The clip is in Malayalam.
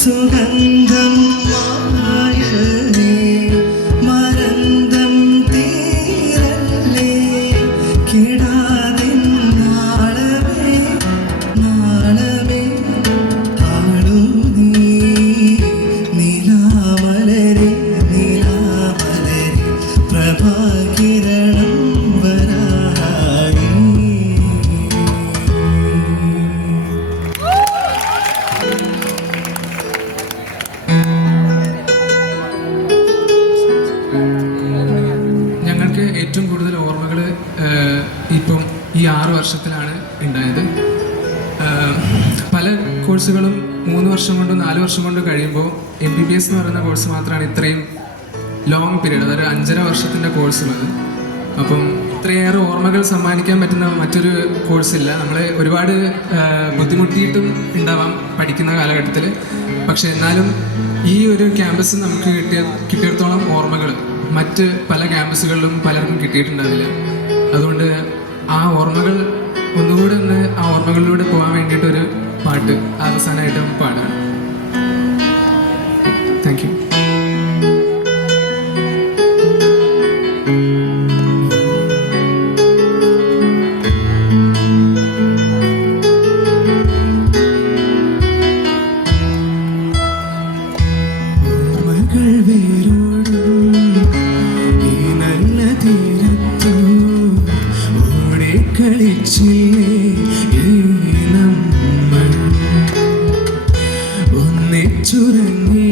സുഗന്ധം മായല്ലേ മരന്തം തീരല്ലേ കിടാതെ നാളമേ നാളമേ താളൂ നീ നിലാമലരെ നിലാമലരെ പ്രഭാകിരണം വരായി. ഞങ്ങൾക്ക് ഏറ്റവും കൂടുതൽ ഓർമ്മകൾ ഇപ്പം ഈ 6 വർഷത്തിലാണ് ഉണ്ടായത്. പല കോഴ്സുകളും 3 വർഷം കൊണ്ടോ 4 വർഷം കൊണ്ടോ കഴിയുമ്പോൾ MBBS എന്ന് പറയുന്ന കോഴ്സ് മാത്രമാണ് ഇത്രയും ലോങ് പീരീഡ്, അതായത് 5.5 വർഷത്തിൻ്റെ കോഴ്സുള്ളത്. അപ്പം ഇത്രയേറെ ഓർമ്മകൾ സമ്മാനിക്കാൻ പറ്റുന്ന മറ്റൊരു കോഴ്സില്ല. നമ്മൾ ഒരുപാട് ബുദ്ധിമുട്ടിയിട്ടും ഉണ്ടാവാം പഠിക്കുന്ന കാലഘട്ടത്തിൽ. പക്ഷെ എന്നാലും ഈ ഒരു ക്യാമ്പസ് നമുക്ക് കിട്ടിയിടത്തോളം ഓർമ്മകൾ മറ്റ് പല ക്യാമ്പസുകളിലും പലർക്കും കിട്ടിയിട്ടുണ്ടാവില്ല. അതുകൊണ്ട് ആ ഓർമ്മകൾ ഒന്നുകൂടെ ആ ഓർമ്മകളിലൂടെ പോകാൻ വേണ്ടിയിട്ടൊരു പാട്ട് അവസാനമായിട്ട് പാടാണ്. Thank you. കളിച്ചില്ലേ ഈ നമ്മൾ ഒന്നിച്ചുറങ്ങി